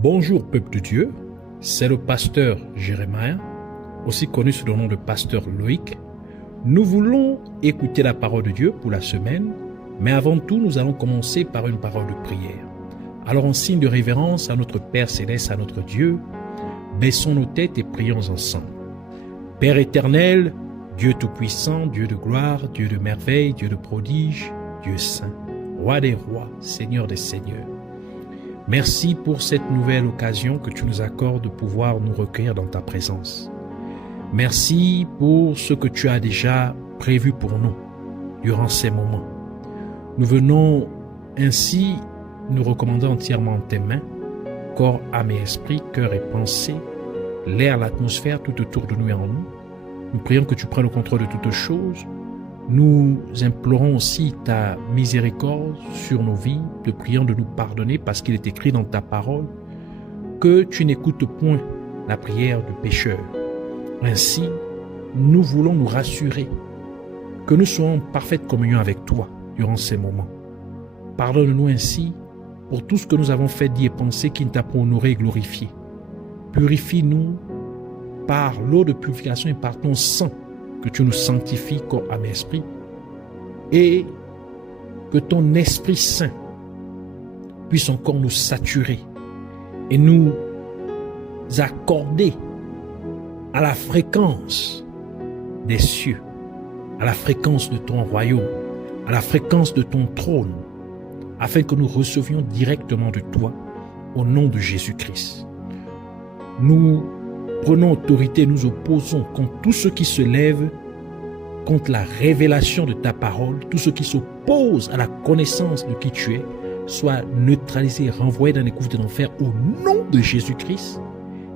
Bonjour peuple de Dieu, c'est le pasteur Jérémie, aussi connu sous le nom de pasteur Loïc. Nous voulons écouter la parole de Dieu pour la semaine, mais avant tout, nous allons commencer par une parole de prière. Alors en signe de révérence à notre Père Céleste, à notre Dieu, baissons nos têtes et prions ensemble. Père éternel, Dieu tout-puissant, Dieu de gloire, Dieu de merveille, Dieu de prodige, Dieu saint, Roi des rois, Seigneur des seigneurs. Merci pour cette nouvelle occasion que tu nous accordes de pouvoir nous recueillir dans ta présence. Merci pour ce que tu as déjà prévu pour nous durant ces moments. Nous venons ainsi nous recommander entièrement en tes mains, corps, âme et esprit, cœur et pensée, l'air, l'atmosphère tout autour de nous et en nous. Nous prions que tu prennes le contrôle de toutes choses. Nous implorons aussi ta miséricorde sur nos vies, te prions de nous pardonner parce qu'il est écrit dans ta parole que tu n'écoutes point la prière du pécheur. Ainsi, nous voulons nous rassurer que nous soyons en parfaite communion avec toi durant ces moments. Pardonne-nous ainsi pour tout ce que nous avons fait, dit et pensé qui ne t'a pas honoré et glorifié. Purifie-nous par l'eau de purification et par ton sang, que tu nous sanctifies corps, âme et esprit, et que ton Esprit Saint puisse encore nous saturer et nous accorder à la fréquence des cieux, à la fréquence de ton royaume, à la fréquence de ton trône, afin que nous recevions directement de toi au nom de Jésus-Christ. Nous prenons autorité, nous opposons contre tout ce qui se lève contre la révélation de ta parole, tout ce qui s'oppose à la connaissance de qui tu es, soit neutralisé, renvoyé dans les gouffres de l'enfer au nom de Jésus-Christ.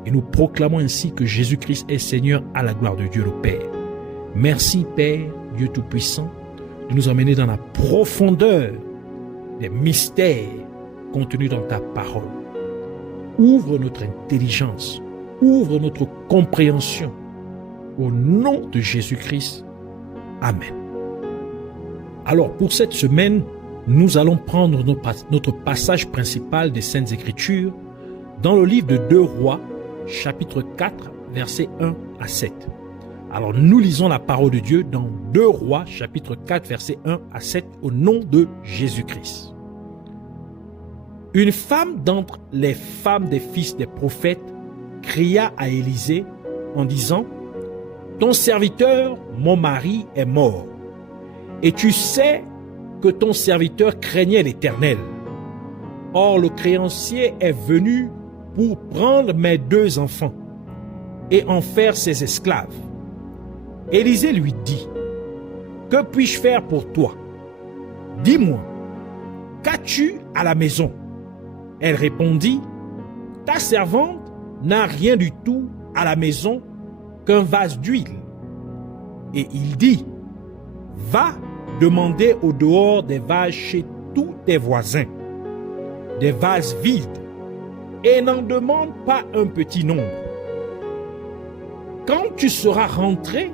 Et nous proclamons ainsi que Jésus-Christ est Seigneur à la gloire de Dieu le Père. Merci Père, Dieu Tout-Puissant, de nous emmener dans la profondeur des mystères contenus dans ta parole. Ouvre notre intelligence, ouvre notre compréhension. Au nom de Jésus-Christ. Amen. Alors pour cette semaine, nous allons prendre notre passage principal des Saintes Écritures dans le livre de 2 Rois, chapitre 4, versets 1 à 7. Alors nous lisons la parole de Dieu dans 2 Rois, chapitre 4, versets 1 à 7, au nom de Jésus-Christ. Une femme d'entre les femmes des fils des prophètes cria à Élisée en disant: « Ton serviteur, mon mari, est mort, et tu sais que ton serviteur craignait l'Éternel. Or le créancier est venu pour prendre mes 2 enfants et en faire ses esclaves. » Élisée lui dit: « Que puis-je faire pour toi? Dis-moi, qu'as-tu à la maison? » Elle répondit: « Ta servante n'a rien du tout à la maison qu'un vase d'huile. » Et il dit: « Va demander au dehors des vases chez tous tes voisins, des vases vides, et n'en demande pas un petit nombre. Quand tu seras rentré,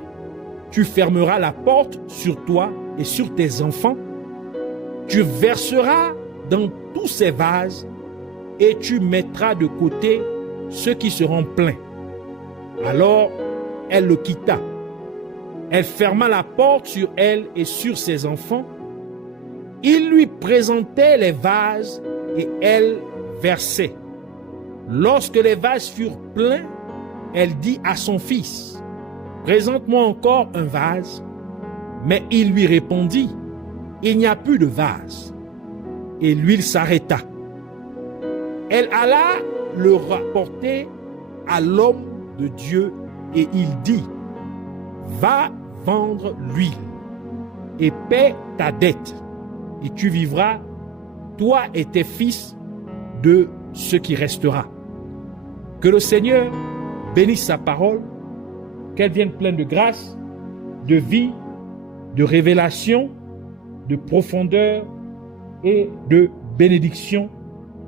tu fermeras la porte sur toi et sur tes enfants, tu verseras dans tous ces vases et tu mettras de côté ceux qui seront pleins. » Alors elle le quitta. Elle ferma la porte sur elle et sur ses enfants. Il lui présentait les vases et elle versait. Lorsque les vases furent pleins, elle dit à son fils: « Présente-moi encore un vase. » Mais il lui répondit: « Il n'y a plus de vase. » Et l'huile s'arrêta. Elle alla le rapporter à l'homme de Dieu et il dit: « Va vendre l'huile et paie ta dette, et tu vivras, toi et tes fils, de ce qui restera. » Que le Seigneur bénisse sa parole, qu'elle vienne pleine de grâce, de vie, de révélation, de profondeur et de bénédiction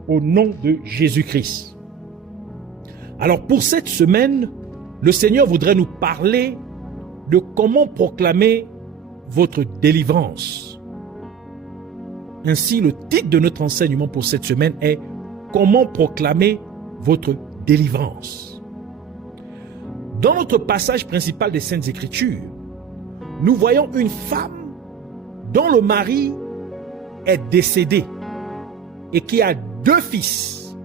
au nom de Jésus-Christ. Alors pour cette semaine, le Seigneur voudrait nous parler de comment proclamer votre délivrance. Ainsi, le titre de notre enseignement pour cette semaine est « Comment proclamer votre délivrance. Dans notre passage principal des Saintes Écritures, nous voyons une femme dont le mari est décédé et qui a 2 fils.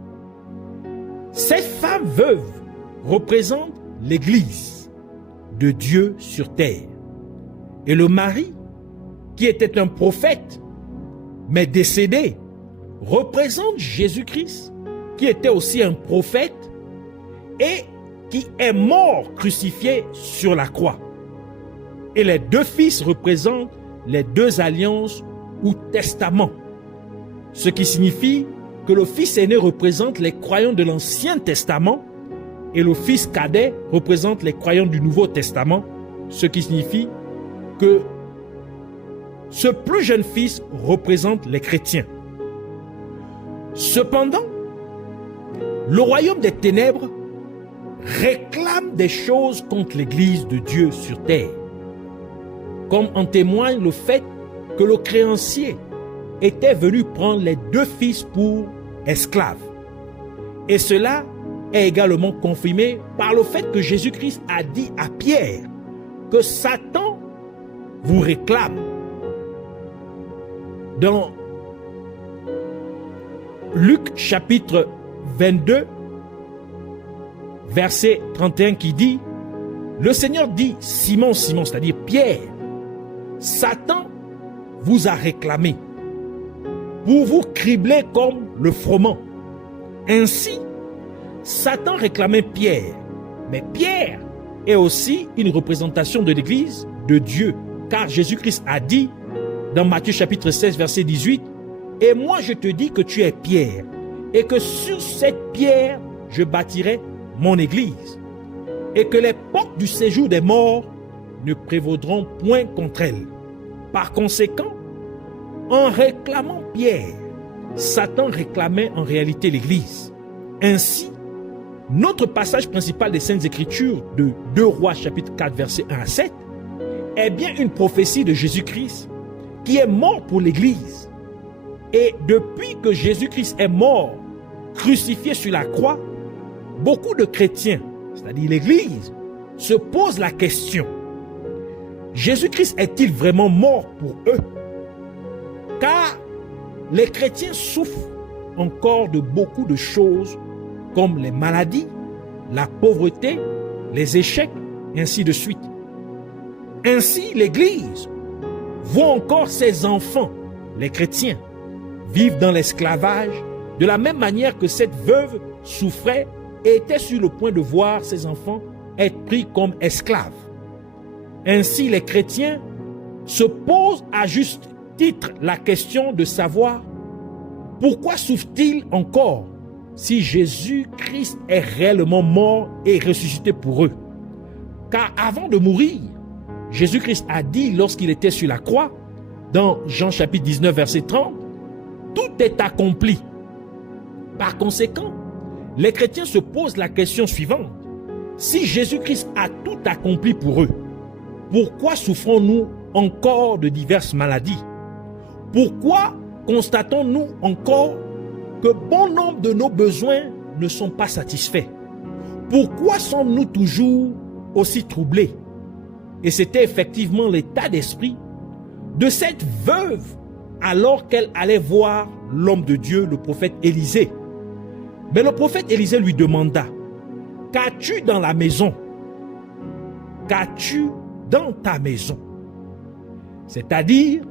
Cette femme veuve représente l'Église de Dieu sur terre. Et le mari, qui était un prophète, mais décédé, représente Jésus-Christ, qui était aussi un prophète et qui est mort crucifié sur la croix. Et les 2 fils représentent les 2 alliances ou testaments. Ce qui signifie que le fils aîné représente les croyants de l'Ancien Testament et le fils cadet représente les croyants du Nouveau Testament, ce qui signifie que ce plus jeune fils représente les chrétiens. Cependant, le royaume des ténèbres réclame des choses contre l'Église de Dieu sur terre, comme en témoigne le fait que le créancier était venu prendre les 2 fils pour esclaves. Et cela est également confirmé par le fait que Jésus-Christ a dit à Pierre que Satan vous réclame. Dans Luc chapitre 22, verset 31 qui dit, le Seigneur dit, Simon, Simon, c'est-à-dire Pierre, Satan vous a réclamé pour vous cribler comme le froment. Ainsi, Satan réclamait Pierre, mais Pierre est aussi une représentation de l'Église de Dieu, car Jésus-Christ a dit dans Matthieu chapitre 16, verset 18, « Et moi je te dis que tu es Pierre, et que sur cette pierre je bâtirai mon Église, et que les portes du séjour des morts ne prévaudront point contre elle. » Par conséquent, en réclamant Pierre, Satan réclamait en réalité l'Église. Ainsi, notre passage principal des Saintes Écritures de 2 Rois chapitre 4 verset 1 à 7 est bien une prophétie de Jésus-Christ qui est mort pour l'Église. Et depuis que Jésus-Christ est mort, crucifié sur la croix, beaucoup de chrétiens, c'est-à-dire l'Église, se posent la question: Jésus-Christ est-il vraiment mort pour eux? Car les chrétiens souffrent encore de beaucoup de choses comme les maladies, la pauvreté, les échecs, et ainsi de suite. Ainsi, l'Église voit encore ses enfants, les chrétiens, vivre dans l'esclavage de la même manière que cette veuve souffrait et était sur le point de voir ses enfants être pris comme esclaves. Ainsi, les chrétiens se posent à juste titre la question de savoir pourquoi souffrent-ils encore si Jésus-Christ est réellement mort et ressuscité pour eux. Car avant de mourir, Jésus-Christ a dit lorsqu'il était sur la croix, dans Jean chapitre 19 verset 30, « Tout est accompli ». Par conséquent, les chrétiens se posent la question suivante: si Jésus-Christ a tout accompli pour eux, pourquoi souffrons-nous encore de diverses maladies? Pourquoi constatons-nous encore que bon nombre de nos besoins ne sont pas satisfaits? Pourquoi sommes-nous toujours aussi troublés? Et c'était effectivement l'état d'esprit de cette veuve alors qu'elle allait voir l'homme de Dieu, le prophète Élisée. Mais le prophète Élisée lui demanda: qu'as-tu dans la maison? Qu'as-tu dans ta maison? C'est-à-dire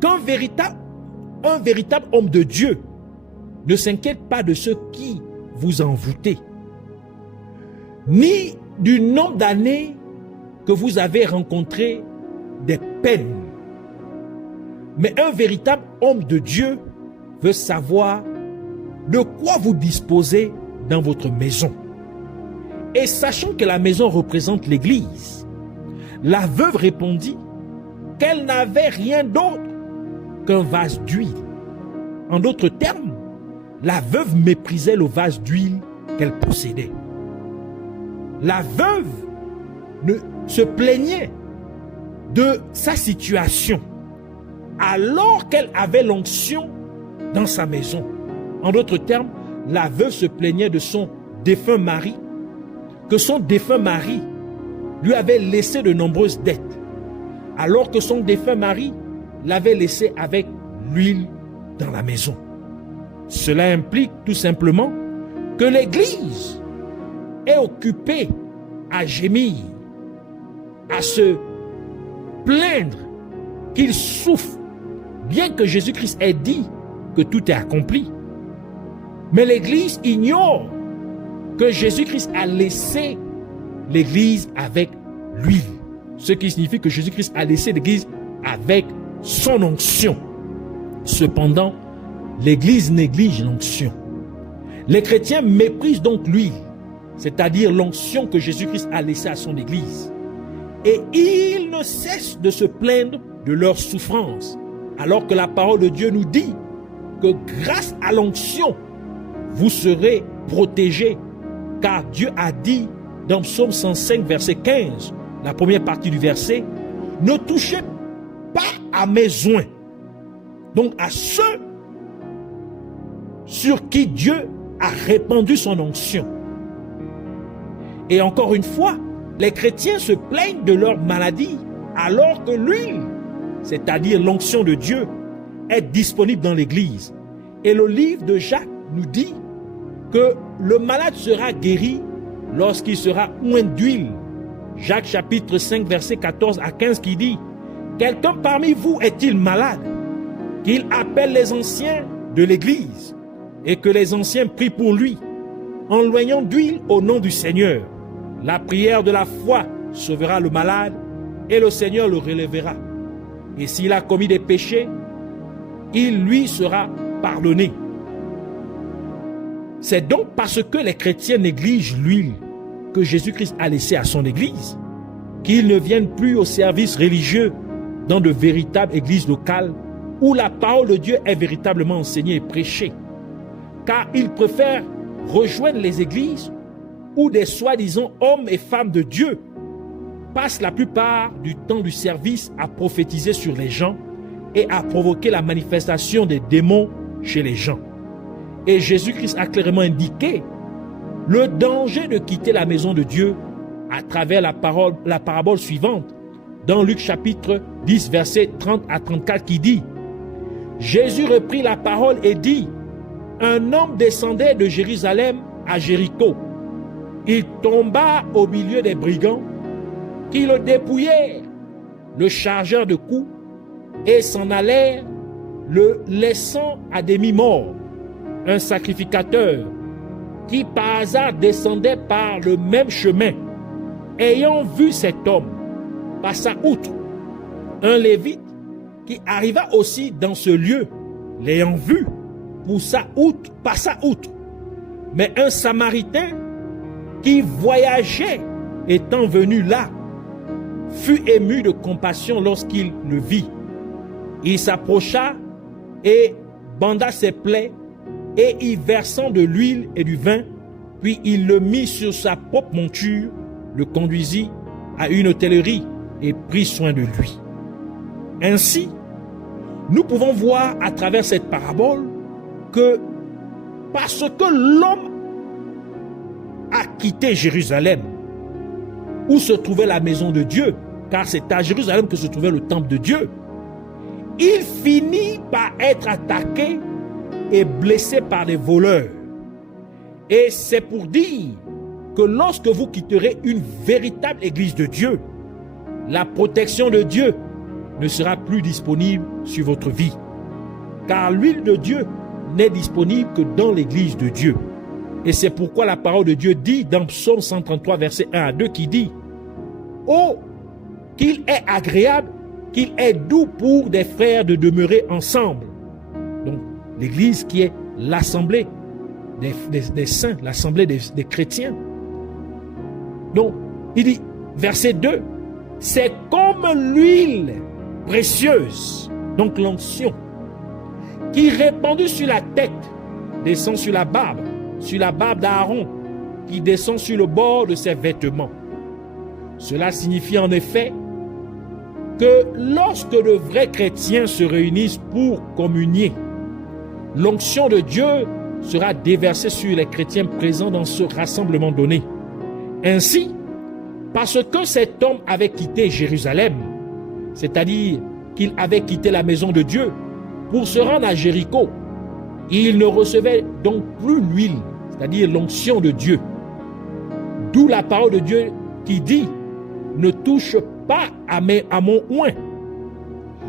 qu'un véritable homme de Dieu ne s'inquiète pas de ce qui vous envoûtez, ni du nombre d'années que vous avez rencontré des peines. Mais un véritable homme de Dieu veut savoir de quoi vous disposez dans votre maison. Et sachant que la maison représente l'Église, la veuve répondit qu'elle n'avait rien d'autre qu'un vase d'huile. En d'autres termes, la veuve méprisait le vase d'huile qu'elle possédait. La veuve se plaignait de sa situation alors qu'elle avait l'onction dans sa maison. En d'autres termes, la veuve se plaignait de son défunt mari, que son défunt mari lui avait laissé de nombreuses dettes, alors que son défunt mari l'avait laissé avec l'huile dans la maison. Cela implique tout simplement que l'Église est occupée à gémir, à se plaindre qu'il souffre, bien que Jésus-Christ ait dit que tout est accompli. Mais l'Église ignore que Jésus-Christ a laissé l'Église avec l'huile, ce qui signifie que Jésus-Christ a laissé l'Église avec son onction. Cependant, l'Église néglige l'onction. Les chrétiens méprisent donc l'huile, c'est-à-dire l'onction que Jésus-Christ a laissée à son Église. Et ils ne cessent de se plaindre de leur souffrance, alors que la parole de Dieu nous dit que grâce à l'onction, vous serez protégés, car Dieu a dit dans Psaume 105, verset 15, la première partie du verset, « Ne touchez pas à mes oints ». Donc à ceux sur qui Dieu a répandu son onction. Et encore une fois, les chrétiens se plaignent de leur maladie, alors que l'huile, c'est-à-dire l'onction de Dieu, est disponible dans l'Église. Et le livre de Jacques nous dit que le malade sera guéri lorsqu'il sera oint d'huile. Jacques chapitre 5 verset 14 à 15 qui dit « Quelqu'un parmi vous est-il malade? Qu'il appelle les anciens de l'Église et que les anciens prient pour lui en loignant d'huile au nom du Seigneur. La prière de la foi sauvera le malade et le Seigneur le relèvera. Et s'il a commis des péchés, il lui sera pardonné. » C'est donc parce que les chrétiens négligent l'huile que Jésus-Christ a laissée à son Église qu'ils ne viennent plus au service religieux dans de véritables églises locales où la parole de Dieu est véritablement enseignée et prêchée. Car ils préfèrent rejoindre les églises où des soi-disant hommes et femmes de Dieu passent la plupart du temps du service à prophétiser sur les gens et à provoquer la manifestation des démons chez les gens. Et Jésus-Christ a clairement indiqué le danger de quitter la maison de Dieu à travers la parabole suivante, dans Luc chapitre 10, versets 30 à 34, qui dit « Jésus reprit la parole et dit, un homme descendait de Jérusalem à Jéricho. Il tomba au milieu des brigands qui le dépouillèrent, le chargèrent de coups et s'en allèrent, le laissant à demi-mort. Un sacrificateur qui par hasard descendait par le même chemin, ayant vu cet homme, passa outre. Un lévite qui arriva aussi dans ce lieu, l'ayant vu, passa outre. Mais un samaritain qui voyageait, étant venu là, fut ému de compassion lorsqu'il le vit. Il s'approcha et banda ses plaies, et y versant de l'huile et du vin, puis il le mit sur sa propre monture, le conduisit à une hôtellerie et prit soin de lui. Ainsi, nous pouvons voir à travers cette parabole que parce que l'homme a quitté Jérusalem, où se trouvait la maison de Dieu, car c'est à Jérusalem que se trouvait le temple de Dieu, il finit par être attaqué et blessé par les voleurs. Et c'est pour dire que lorsque vous quitterez une véritable église de Dieu, la protection de Dieu ne sera plus disponible sur votre vie. Car l'huile de Dieu n'est disponible que dans l'église de Dieu. Et c'est pourquoi la parole de Dieu dit dans Psaume 133, verset 1 à 2, qui dit « Oh, qu'il est agréable, qu'il est doux pour des frères de demeurer ensemble. » Donc, l'église qui est l'assemblée des saints, l'assemblée des chrétiens. Donc, il dit, verset 2, « C'est comme l'huile précieuse, donc l'onction, qui répandue sur la tête, descend sur la barbe d'Aaron, qui descend sur le bord de ses vêtements. » Cela signifie en effet que lorsque de vrais chrétiens se réunissent pour communier, l'onction de Dieu sera déversé sur les chrétiens présents dans ce rassemblement donné. Ainsi, parce que cet homme avait quitté Jérusalem, c'est-à-dire qu'il avait quitté la maison de Dieu pour se rendre à Jéricho, il ne recevait donc plus l'huile, c'est-à-dire l'onction de Dieu. D'où la parole de Dieu qui dit « Ne touche pas à mon oint »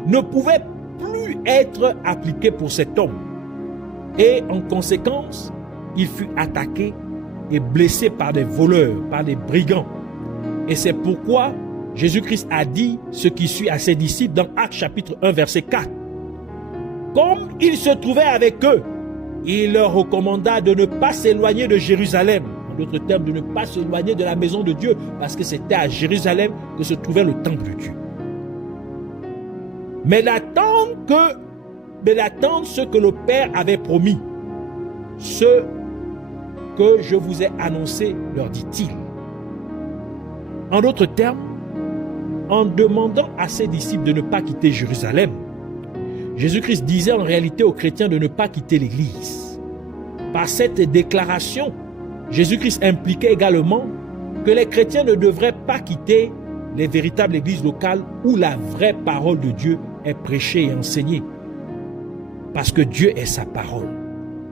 ne pouvait plus être appliqué pour cet homme. Et en conséquence, il fut attaqué et blessé par des voleurs, par des brigands. Et c'est pourquoi Jésus-Christ a dit ce qui suit à ses disciples dans Actes chapitre 1 verset 4. Comme il se trouvait avec eux, il leur recommanda de ne pas s'éloigner de Jérusalem. En d'autres termes, de ne pas s'éloigner de la maison de Dieu, parce que c'était à Jérusalem que se trouvait le temple de Dieu. Mais d'attendre ce que le Père avait promis, ce que je vous ai annoncé, leur dit-il. En d'autres termes, en demandant à ses disciples de ne pas quitter Jérusalem, Jésus-Christ disait en réalité aux chrétiens de ne pas quitter l'Église. Par cette déclaration, Jésus-Christ impliquait également que les chrétiens ne devraient pas quitter les véritables églises locales où la vraie parole de Dieu est prêchée et enseignée. Parce que Dieu est sa parole.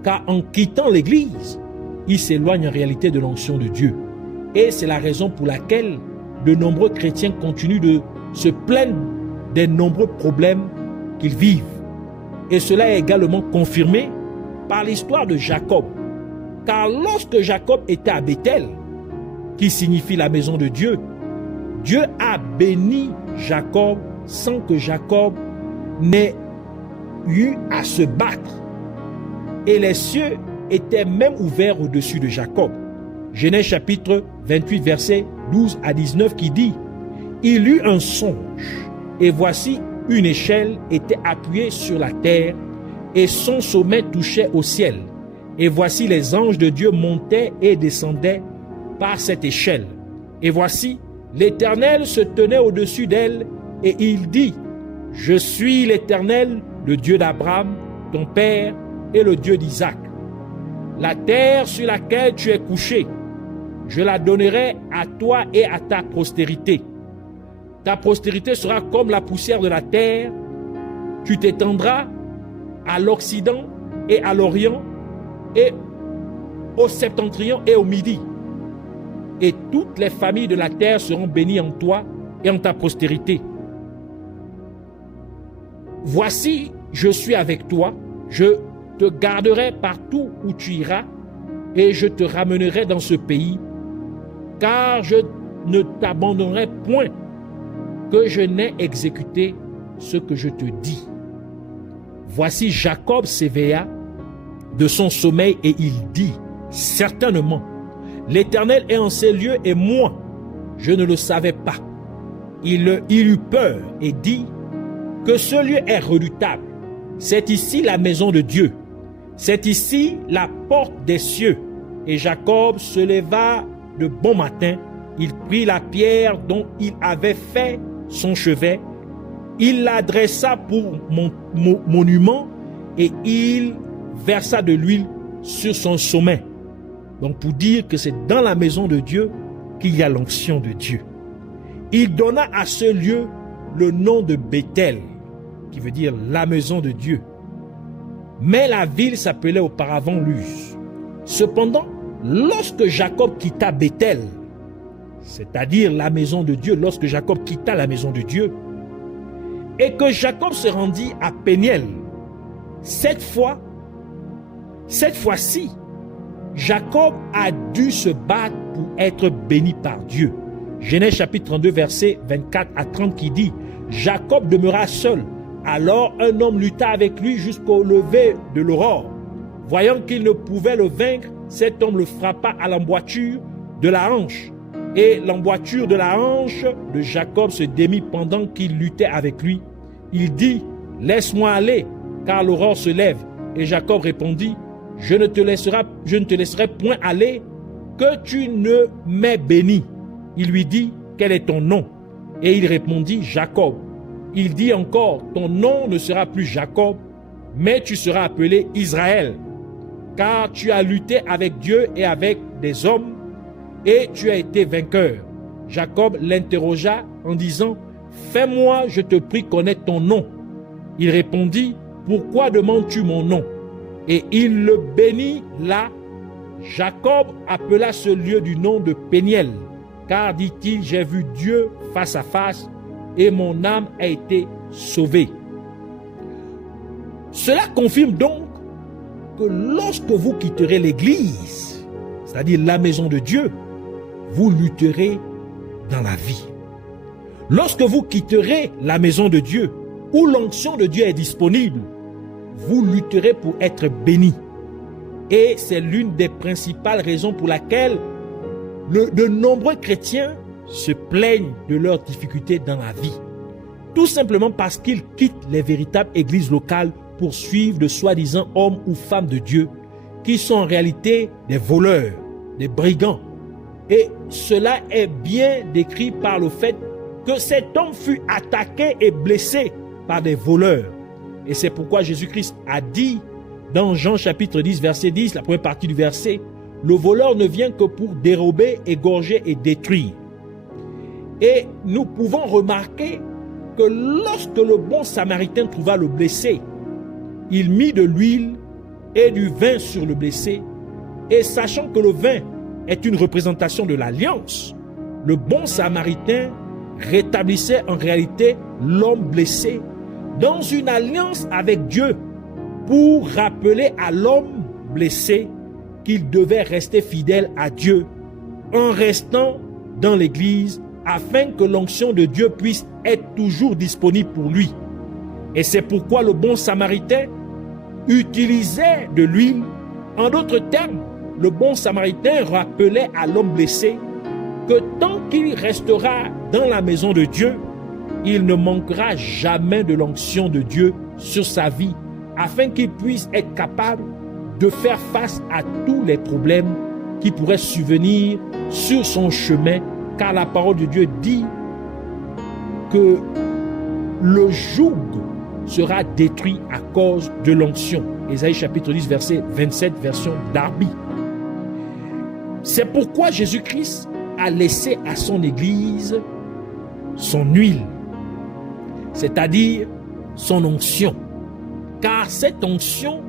Car en quittant l'Église, il s'éloigne en réalité de l'onction de Dieu. Et c'est la raison pour laquelle de nombreux chrétiens continuent de se plaindre des nombreux problèmes qu'ils vivent. Et cela est également confirmé par l'histoire de Jacob. Car lorsque Jacob était à Bethel, qui signifie la maison de Dieu, Dieu a béni Jacob sans que Jacob n'ait eu à se battre. Et les cieux étaient même ouverts au-dessus de Jacob. Genèse chapitre 28 verset 12 à 19 qui dit « Il eut un songe, et voici une échelle était appuyée sur la terre, et son sommet touchait au ciel. Et voici les anges de Dieu montaient et descendaient par cette échelle. Et voici l'Éternel se tenait au-dessus d'elle, et il dit, je suis l'Éternel, le Dieu d'Abraham, ton père, et le Dieu d'Isaac. La terre sur laquelle tu es couché, je la donnerai à toi et à ta postérité. Ta postérité sera comme la poussière de la terre. Tu t'étendras à l'Occident et à l'Orient et au septentrion et au midi. Et toutes les familles de la terre seront bénies en toi et en ta postérité. Voici, je suis avec toi, je te garderai partout où tu iras et je te ramènerai dans ce pays, car je ne t'abandonnerai point que je n'ai exécuté ce que je te dis. Voici Jacob s'éveilla de son sommeil et il dit, certainement, l'Éternel est en ces lieux et moi, je ne le savais pas. Il eut peur et dit que ce lieu est redoutable. C'est ici la maison de Dieu. C'est ici la porte des cieux. Et Jacob se leva de bon matin. Il prit la pierre dont il avait fait son chevet. Il la dressa pour monument et il versa de l'huile sur son sommet. Donc pour dire que c'est dans la maison de Dieu qu'il y a l'onction de Dieu. Il donna à ce lieu le nom de Bethel, qui veut dire la maison de Dieu. Mais la ville s'appelait auparavant Luz. Cependant, lorsque Jacob quitta Bethel, c'est-à-dire la maison de Dieu, lorsque Jacob quitta la maison de Dieu, et que Jacob se rendit à Péniel, cette fois-ci, Jacob a dû se battre pour être béni par Dieu. Genèse chapitre 32, versets 24 à 30 qui dit « Jacob demeura seul. Alors un homme lutta avec lui jusqu'au lever de l'aurore. Voyant qu'il ne pouvait le vaincre, cet homme le frappa à l'emboîture de la hanche. Et l'emboîture de la hanche de Jacob se démit pendant qu'il luttait avec lui. Il dit, « Laisse-moi aller, car l'aurore se lève. » Et Jacob répondit, « Je ne te laisserai point aller, que tu ne m'aies béni. » Il lui dit, « Quel est ton nom ?» Et il répondit, « Jacob. » Il dit encore, « Ton nom ne sera plus Jacob, mais tu seras appelé Israël. » car tu as lutté avec Dieu et avec des hommes, et tu as été vainqueur. » Jacob l'interrogea en disant, « Fais-moi, je te prie, connaître ton nom. » Il répondit, « Pourquoi demandes-tu mon nom ?» Et il le bénit là. Jacob appela ce lieu du nom de Péniel, car, dit-il, j'ai vu Dieu face à face, et mon âme a été sauvée. Cela confirme donc que lorsque vous quitterez l'église, c'est-à-dire la maison de Dieu, vous lutterez dans la vie. Lorsque vous quitterez la maison de Dieu, où l'onction de Dieu est disponible, vous lutterez pour être béni. Et c'est l'une des principales raisons pour laquelle de nombreux chrétiens se plaignent de leurs difficultés dans la vie. Tout simplement parce qu'ils quittent les véritables églises locales pour suivre de soi-disant hommes ou femmes de Dieu qui sont en réalité des voleurs, des brigands. Et cela est bien décrit par le fait que cet homme fut attaqué et blessé par des voleurs. Et c'est pourquoi Jésus-Christ a dit dans Jean chapitre 10, verset 10, la première partie du verset, « Le voleur ne vient que pour dérober, égorger et détruire. » Et nous pouvons remarquer que lorsque le bon samaritain trouva le blessé, il mit de l'huile et du vin sur le blessé, et sachant que le vin est une représentation de l'alliance, le bon samaritain rétablissait en réalité l'homme blessé dans une alliance avec Dieu pour rappeler à l'homme blessé qu'il devait rester fidèle à Dieu en restant dans l'église afin que l'onction de Dieu puisse être toujours disponible pour lui. Et c'est pourquoi le bon samaritain utilisait de l'huile. En d'autres termes, le bon samaritain rappelait à l'homme blessé que tant qu'il restera dans la maison de Dieu, il ne manquera jamais de l'onction de Dieu sur sa vie, afin qu'il puisse être capable de faire face à tous les problèmes qui pourraient survenir sur son chemin, car la parole de Dieu dit que le joug sera détruit à cause de l'onction. Ésaïe chapitre 10, verset 27, version Darby. C'est pourquoi Jésus-Christ a laissé à son Église son huile, c'est-à-dire son onction. Car cette onction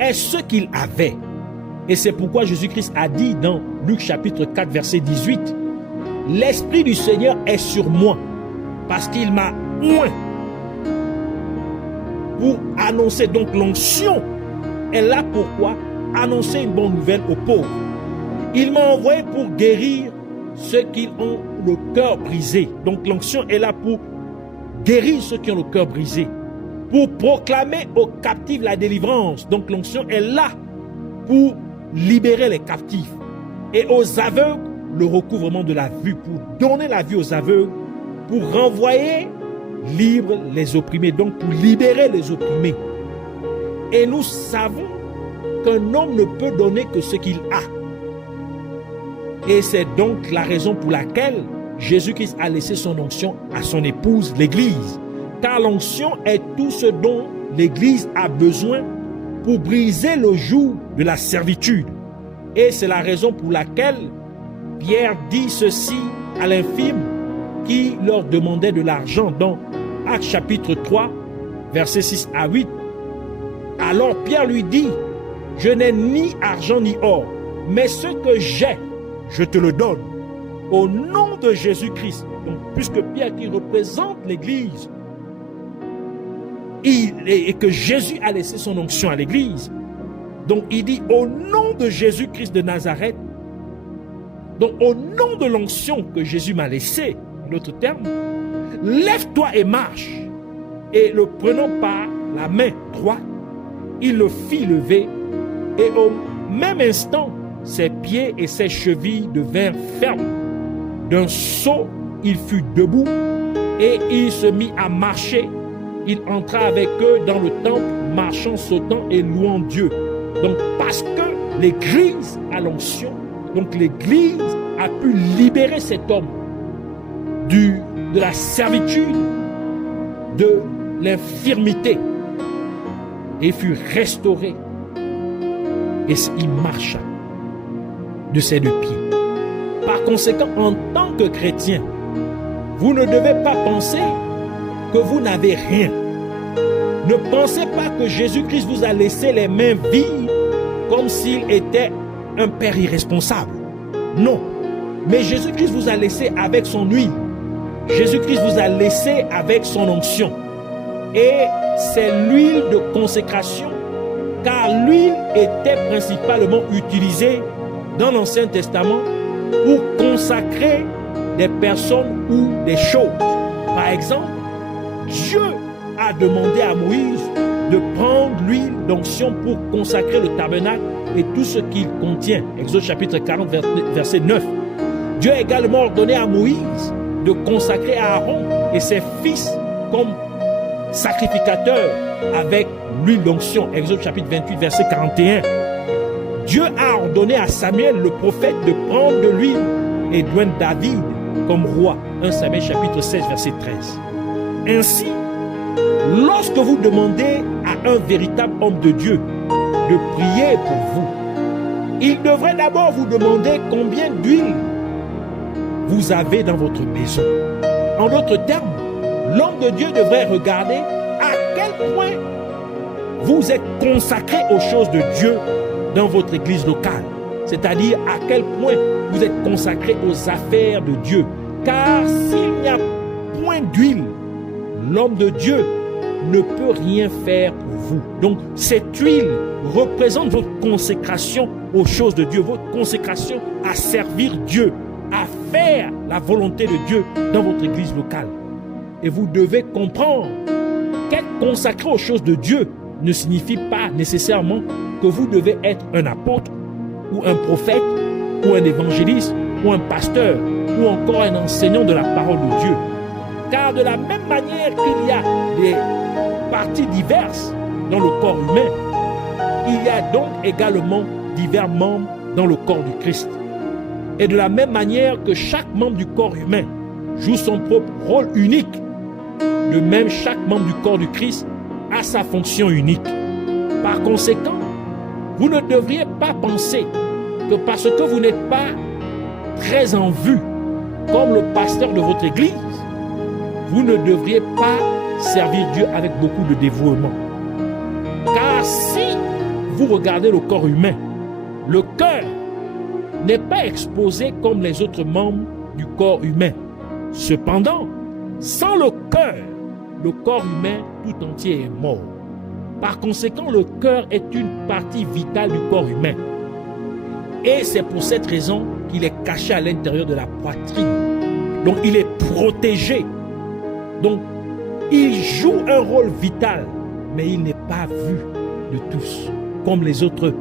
est ce qu'il avait. Et c'est pourquoi Jésus-Christ a dit dans Luc chapitre 4, verset 18, « L'Esprit du Seigneur est sur moi, parce qu'il m'a oint. » Pour annoncer, donc l'onction est là pourquoi annoncer une bonne nouvelle aux pauvres. Il m'a envoyé pour guérir ceux qui ont le cœur brisé. Donc l'onction est là pour guérir ceux qui ont le cœur brisé, pour proclamer aux captifs la délivrance. Donc l'onction est là pour libérer les captifs, et aux aveugles le recouvrement de la vue, pour donner la vue aux aveugles, pour renvoyer libres les opprimés, donc pour libérer les opprimés. Et nous savons qu'un homme ne peut donner que ce qu'il a. Et c'est donc la raison pour laquelle Jésus-Christ a laissé son onction à son épouse, l'Église. Car l'onction est tout ce dont l'Église a besoin pour briser le joug de la servitude. Et c'est la raison pour laquelle Pierre dit ceci à l'infime qui leur demandait de l'argent dans Actes chapitre 3, versets 6 à 8. Alors Pierre lui dit, « Je n'ai ni argent ni or, mais ce que j'ai, je te le donne. Au nom de Jésus-Christ. » Donc, puisque Pierre qui représente l'Église, et que Jésus a laissé son onction à l'Église, donc il dit, au nom de Jésus-Christ de Nazareth, donc au nom de l'onction que Jésus m'a laissé, en d'autres termes, lève-toi et marche. Et le prenant par la main droite, il le fit lever, et au même instant, ses pieds et ses chevilles devinrent fermes. D'un saut, il fut debout, et il se mit à marcher. Il entra avec eux dans le temple, marchant, sautant et louant Dieu. Donc parce que l'Église a l'onction, donc l'Église a pu libérer cet homme de la servitude, de l'infirmité, et fut restauré. et il marcha de ses deux pieds. Par conséquent, en tant que chrétien, vous ne devez pas penser que vous n'avez rien. Ne pensez pas que Jésus-Christ vous a laissé les mains vides comme s'il était un père irresponsable. Non. Mais Jésus-Christ vous a laissé avec son huile. Jésus-Christ vous a laissé avec son onction. Et c'est l'huile de consécration, car l'huile était principalement utilisée dans l'Ancien Testament pour consacrer des personnes ou des choses. Par exemple, Dieu a demandé à Moïse de prendre l'huile d'onction pour consacrer le tabernacle et tout ce qu'il contient. Exode chapitre 40, verset 9. Dieu a également ordonné à Moïse de consacrer Aaron et ses fils comme sacrificateurs avec l'huile d'onction. Exode chapitre 28, verset 41. Dieu a ordonné à Samuel, le prophète, de prendre de l'huile et d'oindre David comme roi. 1 Samuel chapitre 16, verset 13. Ainsi, lorsque vous demandez à un véritable homme de Dieu de prier pour vous, il devrait d'abord vous demander combien d'huile vous avez dans votre maison. En d'autres termes, l'homme de Dieu devrait regarder à quel point vous êtes consacré aux choses de Dieu dans votre église locale. C'est-à-dire à quel point vous êtes consacré aux affaires de Dieu. Car s'il n'y a point d'huile, l'homme de Dieu ne peut rien faire pour vous. Donc cette huile représente votre consécration aux choses de Dieu, votre consécration à servir Dieu, à faire la volonté de Dieu dans votre église locale. Et vous devez comprendre qu'être consacré aux choses de Dieu ne signifie pas nécessairement que vous devez être un apôtre ou un prophète ou un évangéliste ou un pasteur ou encore un enseignant de la parole de Dieu. Car de la même manière qu'il y a des parties diverses dans le corps humain, il y a donc également divers membres dans le corps du Christ. Et de la même manière que chaque membre du corps humain joue son propre rôle unique, de même chaque membre du corps du Christ a sa fonction unique. Par conséquent, vous ne devriez pas penser que parce que vous n'êtes pas très en vue comme le pasteur de votre église, vous ne devriez pas servir Dieu avec beaucoup de dévouement. Car si vous regardez le corps humain, le cœur n'est pas exposé comme les autres membres du corps humain. Cependant, sans le corps humain tout entier est mort. Par conséquent, le cœur est une partie vitale du corps humain. Et c'est pour cette raison qu'il est caché à l'intérieur de la poitrine. Donc, il est protégé. Donc, il joue un rôle vital, mais il n'est pas vu de tous, comme les autres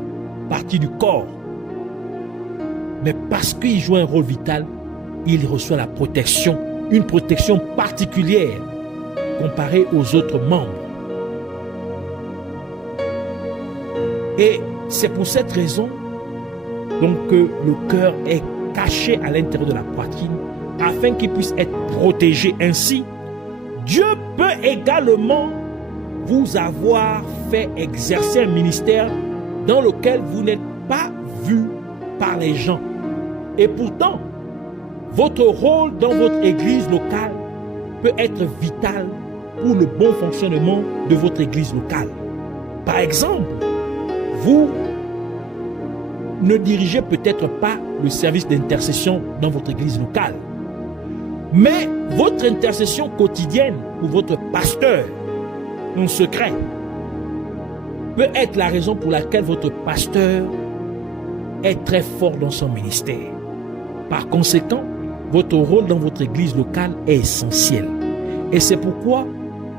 parties du corps. Mais parce qu'il joue un rôle vital, il reçoit la protection, une protection particulière comparée aux autres membres. Et c'est pour cette raison donc, que le cœur est caché à l'intérieur de la poitrine afin qu'il puisse être protégé. Ainsi, Dieu peut également vous avoir fait exercer un ministère dans lequel vous n'êtes pas vu par les gens. Et pourtant, votre rôle dans votre église locale peut être vital pour le bon fonctionnement de votre église locale. Par exemple, vous ne dirigez peut-être pas le service d'intercession dans votre église locale, mais votre intercession quotidienne pour votre pasteur en secret peut être la raison pour laquelle votre pasteur est très fort dans son ministère. Par conséquent, votre rôle dans votre église locale est essentiel. Et c'est pourquoi,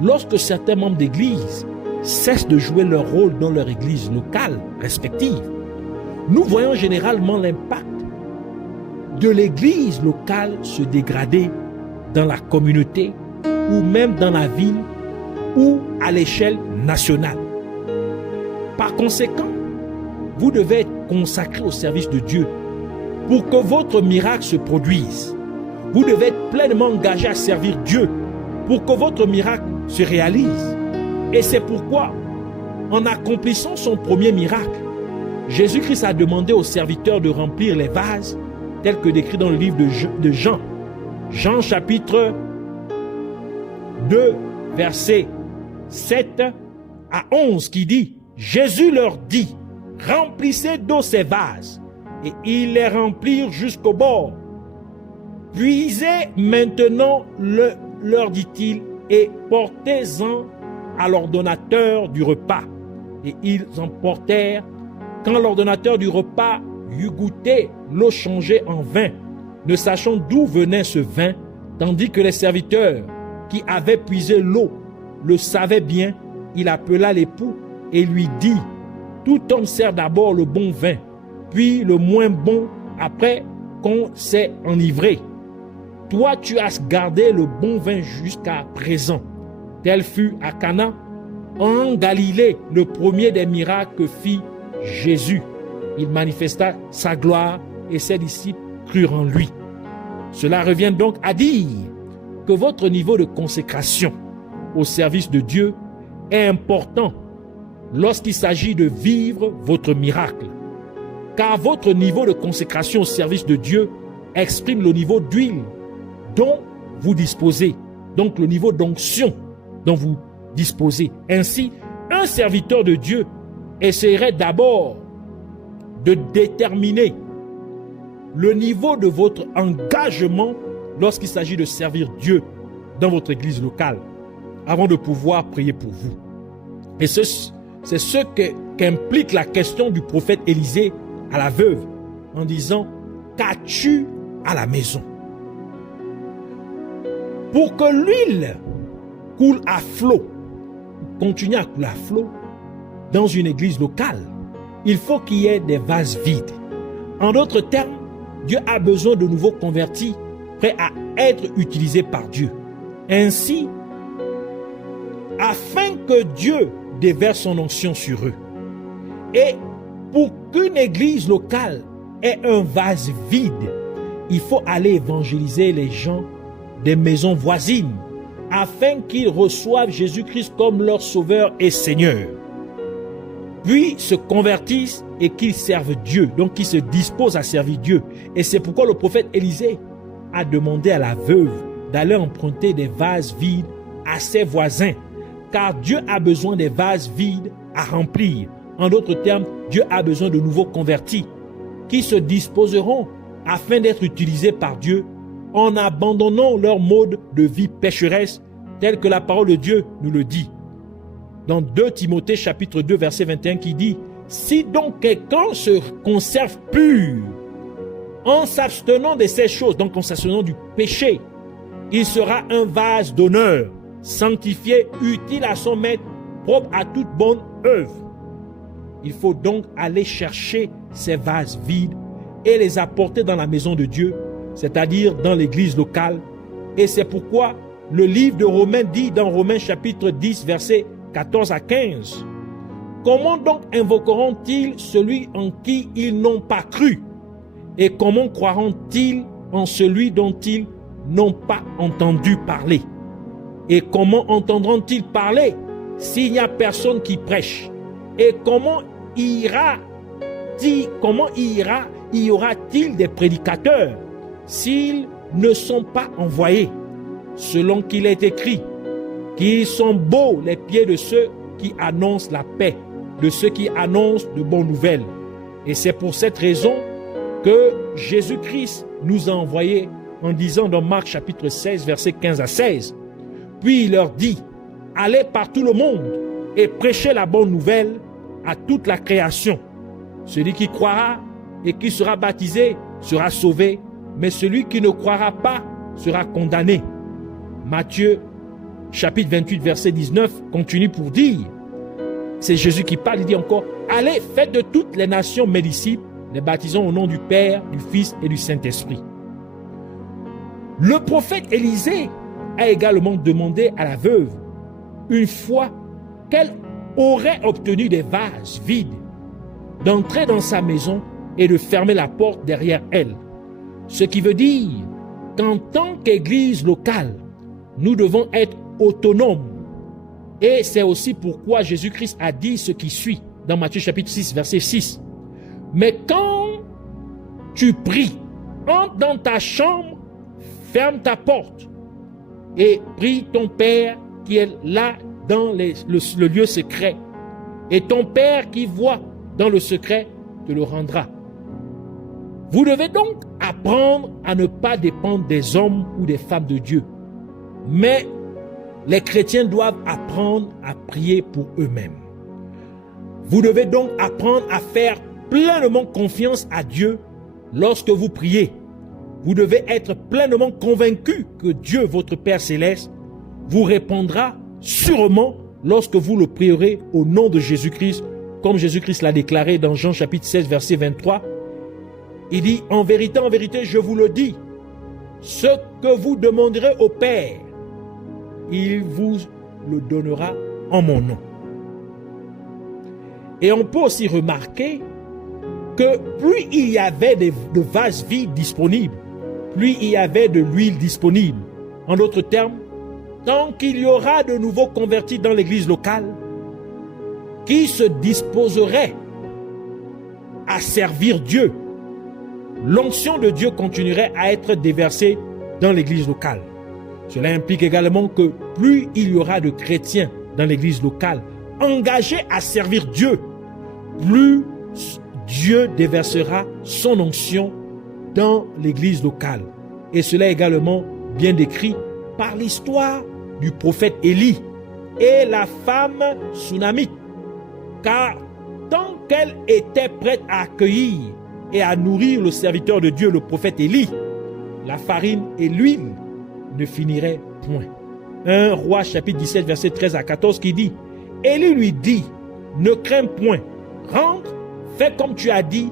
lorsque certains membres d'église cessent de jouer leur rôle dans leur église locale respective, nous voyons généralement l'impact de l'église locale se dégrader dans la communauté ou même dans la ville ou à l'échelle nationale. Par conséquent, vous devez être consacré au service de Dieu pour que votre miracle se produise. Vous devez être pleinement engagé à servir Dieu pour que votre miracle se réalise. Et c'est pourquoi, en accomplissant son premier miracle, Jésus-Christ a demandé aux serviteurs de remplir les vases tels que décrit dans le livre de Jean. Jean chapitre 2, verset 7 à 11 qui dit, Jésus leur dit, remplissez d'eau ces vases. Et ils les remplirent jusqu'au bord. Puisez maintenant, leur dit-il, et portez-en à l'ordonnateur du repas. Et ils en portèrent. Quand l'ordonnateur du repas eut goûté l'eau changée en vin, ne sachant d'où venait ce vin, tandis que les serviteurs qui avaient puisé l'eau le savaient bien, il appela l'époux et lui dit, tout homme sert d'abord le bon vin, puis le moins bon après qu'on s'est enivré. Toi, tu as gardé le bon vin jusqu'à présent. Tel fut à Cana, en Galilée, le premier des miracles que fit Jésus. Il manifesta sa gloire et ses disciples crurent en lui. Cela revient donc à dire que votre niveau de consécration au service de Dieu est important lorsqu'il s'agit de vivre votre miracle. Car votre niveau de consécration au service de Dieu exprime le niveau d'huile dont vous disposez, donc le niveau d'onction dont vous disposez. Ainsi, un serviteur de Dieu essaierait d'abord de déterminer le niveau de votre engagement lorsqu'il s'agit de servir Dieu dans votre église locale, avant de pouvoir prier pour vous. Et c'est ce qu'implique la question du prophète Élisée à la veuve, en disant, qu'as-tu à la maison? Pour que l'huile coule à flot, continue à couler à flot dans une église locale, il faut qu'il y ait des vases vides. En d'autres termes, Dieu a besoin de nouveaux convertis prêts à être utilisés par Dieu. Ainsi, afin que Dieu déverse son onction sur eux, et pour qu'une église locale ait un vase vide, il faut aller évangéliser les gens des maisons voisines afin qu'ils reçoivent Jésus-Christ comme leur sauveur et Seigneur. Puis se convertissent et qu'ils servent Dieu, donc qu'ils se disposent à servir Dieu. Et c'est pourquoi le prophète Élisée a demandé à la veuve d'aller emprunter des vases vides à ses voisins, car Dieu a besoin des vases vides à remplir. En d'autres termes, Dieu a besoin de nouveaux convertis qui se disposeront afin d'être utilisés par Dieu en abandonnant leur mode de vie pécheresse tel que la parole de Dieu nous le dit. Dans 2 Timothée chapitre 2 verset 21 qui dit « Si donc quelqu'un se conserve pur en s'abstenant de ces choses, donc en s'abstenant du péché, il sera un vase d'honneur, sanctifié, utile à son maître, propre à toute bonne œuvre. » Il faut donc aller chercher ces vases vides et les apporter dans la maison de Dieu, c'est-à-dire dans l'église locale. Et c'est pourquoi le livre de Romains dit dans Romains chapitre 10 verset 14 à 15, « Comment donc invoqueront-ils celui en qui ils n'ont pas cru? Et comment croiront-ils en celui dont ils n'ont pas entendu parler? Et comment entendront-ils parler s'il n'y a personne qui prêche? Et comment y aura-t-il des prédicateurs s'ils ne sont pas envoyés? Selon qu'il est écrit, qu'ils sont beaux les pieds de ceux qui annoncent la paix, de ceux qui annoncent de bonnes nouvelles. Et c'est pour cette raison que Jésus-Christ nous a envoyés en disant dans Marc chapitre 16, versets 15 à 16, « Puis il leur dit, allez par tout le monde et prêchez la bonne nouvelle à toute la création. Celui qui croira et qui sera baptisé sera sauvé, mais celui qui ne croira pas sera condamné. » Matthieu chapitre 28 verset 19 continue pour dire, c'est Jésus qui parle, il dit encore, « Allez, faites de toutes les nations mes disciples, les baptisons au nom du Père, du Fils et du Saint-Esprit. » Le prophète Élisée a également demandé à la veuve, une fois qu'elle aurait obtenu des vases vides, d'entrer dans sa maison et de fermer la porte derrière elle. Ce qui veut dire qu'en tant qu'église locale, nous devons être autonomes. Et c'est aussi pourquoi Jésus-Christ a dit ce qui suit dans Matthieu chapitre 6, verset 6. Mais quand tu pries, entre dans ta chambre, ferme ta porte et prie ton Père qui est là dans le lieu secret. Et ton Père qui voit dans le secret te le rendra. Vous devez donc apprendre à ne pas dépendre des hommes ou des femmes de Dieu. Mais les chrétiens doivent apprendre à prier pour eux-mêmes. Vous devez donc apprendre à faire pleinement confiance à Dieu lorsque vous priez. Vous devez être pleinement convaincu que Dieu, votre Père Céleste, vous répondra sûrement lorsque vous le prierez au nom de Jésus-Christ, comme Jésus-Christ l'a déclaré dans Jean chapitre 16, verset 23. Il dit, en vérité, je vous le dis, ce que vous demanderez au Père, il vous le donnera en mon nom. Et on peut aussi remarquer que plus il y avait de vases vides disponibles, plus il y avait de l'huile disponible. En d'autres termes, tant qu'il y aura de nouveaux convertis dans l'église locale, qui se disposeraient à servir Dieu, l'onction de Dieu continuerait à être déversée dans l'église locale. Cela implique également que plus il y aura de chrétiens dans l'église locale engagés à servir Dieu, plus Dieu déversera son onction dans l'église locale. Et cela est également bien décrit par l'histoire du prophète Élie et la femme Sunamite. Car tant qu'elle était prête à accueillir et à nourrir le serviteur de Dieu, le prophète Élie, la farine et l'huile ne finiraient point. 1 Roi chapitre 17 verset 13 à 14 qui dit, Élie lui dit, ne crains point, rentre, fais comme tu as dit,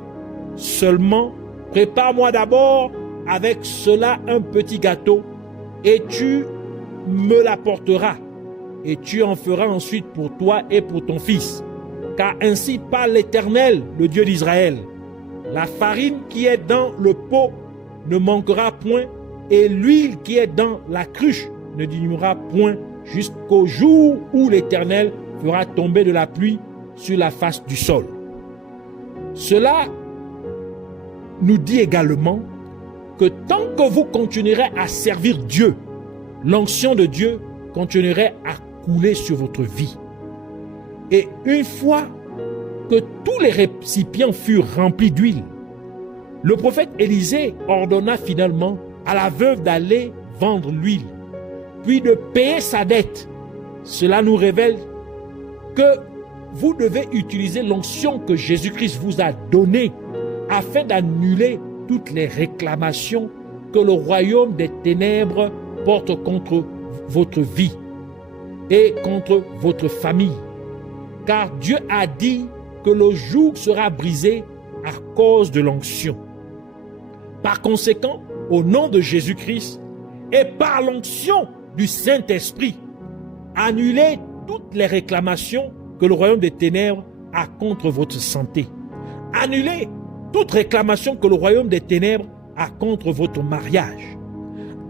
seulement prépare-moi d'abord avec cela un petit gâteau et tu me l'apporteras et tu en feras ensuite pour toi et pour ton fils. Car ainsi parle l'Éternel, le Dieu d'Israël. La farine qui est dans le pot ne manquera point et l'huile qui est dans la cruche ne diminuera point jusqu'au jour où l'Éternel fera tomber de la pluie sur la face du sol. Cela nous dit également que tant que vous continuerez à servir Dieu, l'onction de Dieu continuerait à couler sur votre vie. Et une fois que tous les récipients furent remplis d'huile, le prophète Élisée ordonna finalement à la veuve d'aller vendre l'huile, puis de payer sa dette. Cela nous révèle que vous devez utiliser l'onction que Jésus-Christ vous a donnée afin d'annuler toutes les réclamations que le royaume des ténèbres porte contre votre vie et contre votre famille. Car Dieu a dit que le joug sera brisé à cause de l'onction. Par conséquent, au nom de Jésus-Christ et par l'onction du Saint-Esprit, annulez toutes les réclamations que le royaume des ténèbres a contre votre santé. Annulez toute réclamation que le royaume des ténèbres a contre votre mariage.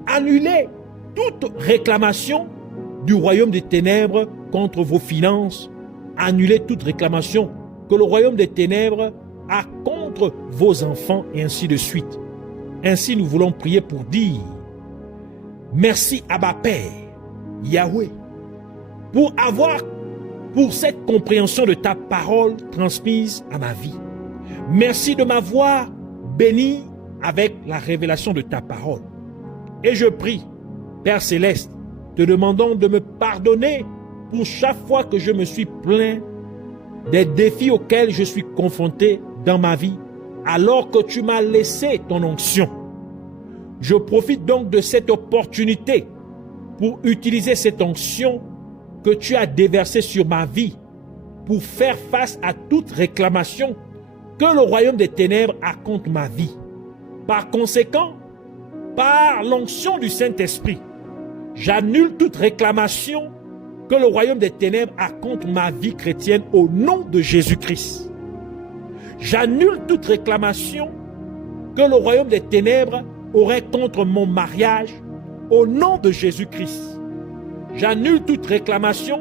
Annulez toute réclamation du royaume des ténèbres contre vos finances. Annulez toute réclamation que le royaume des ténèbres a contre vos enfants et ainsi de suite. Ainsi, nous voulons prier pour dire merci Abba Père, Yahweh, pour cette compréhension de ta parole transmise à ma vie. Merci de m'avoir béni avec la révélation de ta parole. Et je prie, Père Céleste, te demandant de me pardonner pour chaque fois que je me suis plaint des défis auxquels je suis confronté dans ma vie, alors que tu m'as laissé ton onction. Je profite donc de cette opportunité pour utiliser cette onction que tu as déversée sur ma vie pour faire face à toute réclamation que le royaume des ténèbres a contre ma vie. Par conséquent, par l'onction du Saint-Esprit, j'annule toute réclamation que le royaume des ténèbres a contre ma vie chrétienne au nom de Jésus-Christ. J'annule toute réclamation que le royaume des ténèbres aurait contre mon mariage au nom de Jésus-Christ. J'annule toute réclamation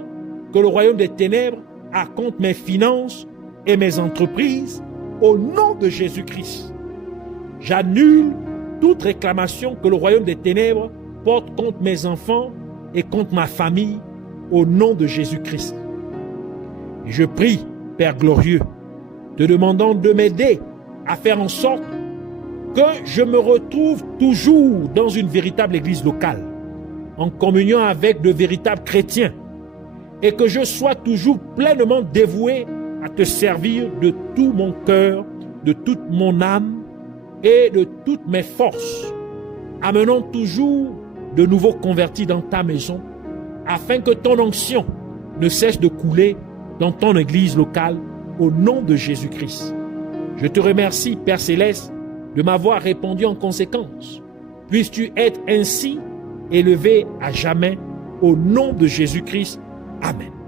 que le royaume des ténèbres a contre mes finances et mes entreprises au nom de Jésus-Christ. J'annule toute réclamation que le royaume des ténèbres porte contre mes enfants et contre ma famille au nom de Jésus-Christ. Et je prie, Père glorieux, te demandant de m'aider à faire en sorte que je me retrouve toujours dans une véritable église locale, en communion avec de véritables chrétiens, et que je sois toujours pleinement dévoué à te servir de tout mon cœur, de toute mon âme et de toutes mes forces, amenant toujours de nouveaux convertis dans ta maison, afin que ton onction ne cesse de couler dans ton église locale au nom de Jésus-Christ. Je te remercie, Père Céleste, de m'avoir répondu en conséquence. Puisses-tu être ainsi élevé à jamais au nom de Jésus-Christ. Amen.